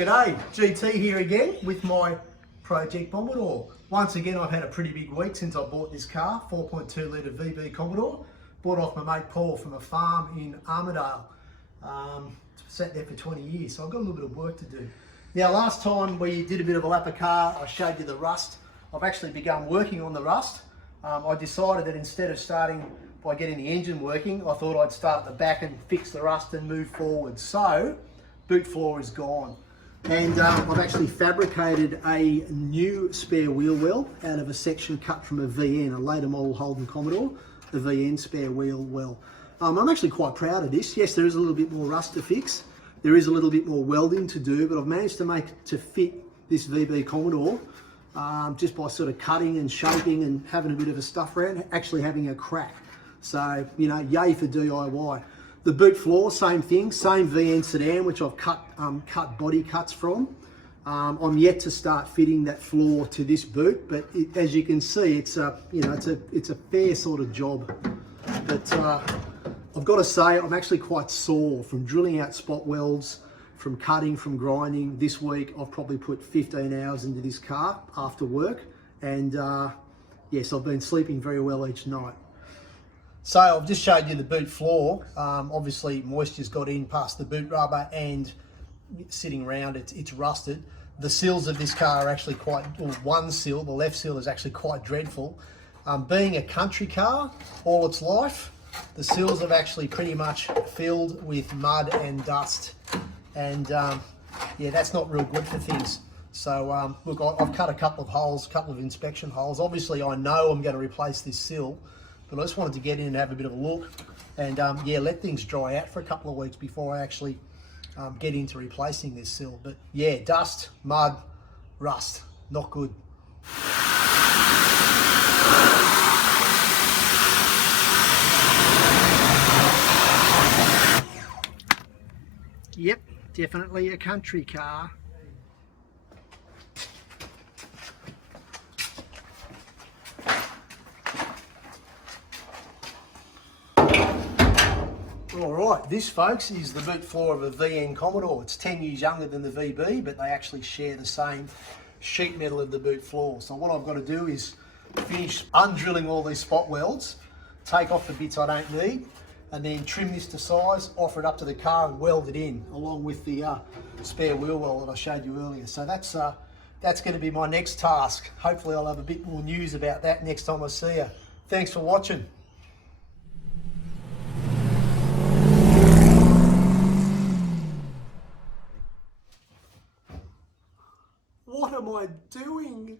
G'day, GT here again with my Project Bombodore. Once again, I've had a pretty big week since I bought this car, 4.2 litre VB Commodore. Bought off my mate Paul from a farm in Armidale. Sat there for 20 years, so I've got a little bit of work to do. Now, last time we did a bit of a lap of car, I showed you the rust. I've actually begun working on the rust. I decided that instead of starting by getting the engine working, I thought I'd start at the back and fix the rust and move forward. So, boot floor is gone. And I've actually fabricated a new spare wheel well out of a section cut from a VN, a later model Holden Commodore, the VN spare wheel well. I'm actually quite proud of this. Yes, there is a little bit more rust to fix. There is a little bit more welding to do, but I've managed to fit this VB Commodore just by sort of cutting and shaping and having a bit of a stuff around, actually having a crack. So, you know, yay for DIY. The boot floor, same thing, same VN sedan, which I've cut body cuts from. I'm yet to start fitting that floor to this boot, but as you can see, it's a fair sort of job. But I've got to say, I'm actually quite sore from drilling out spot welds, from cutting, from grinding. This week, I've probably put 15 hours into this car after work, and yes, I've been sleeping very well each night. So I've just showed you the boot floor. Obviously moisture's got in past the boot rubber and sitting around, it's rusted. The sills of this car are actually quite, well, one sill, the left sill is actually quite dreadful. Being a country car all its life, the sills have actually pretty much filled with mud and dust. And yeah, that's not real good for things. So look, I've cut a couple of holes, a couple of inspection holes. Obviously I know I'm going to replace this sill, but I just wanted to get in and have a bit of a look and yeah, let things dry out for a couple of weeks before I actually get into replacing this sill. But yeah, dust, mud, rust, not good. Yep, definitely a country car. Alright, this folks is the boot floor of a VN Commodore. It's 10 years younger than the VB, but they actually share the same sheet metal of the boot floor. So what I've got to do is finish undrilling all these spot welds, take off the bits I don't need, and then trim this to size, offer it up to the car and weld it in, along with the spare wheel well that I showed you earlier. So that's going to be my next task. Hopefully I'll have a bit more news about that next time I see you. Thanks for watching. What am I doing?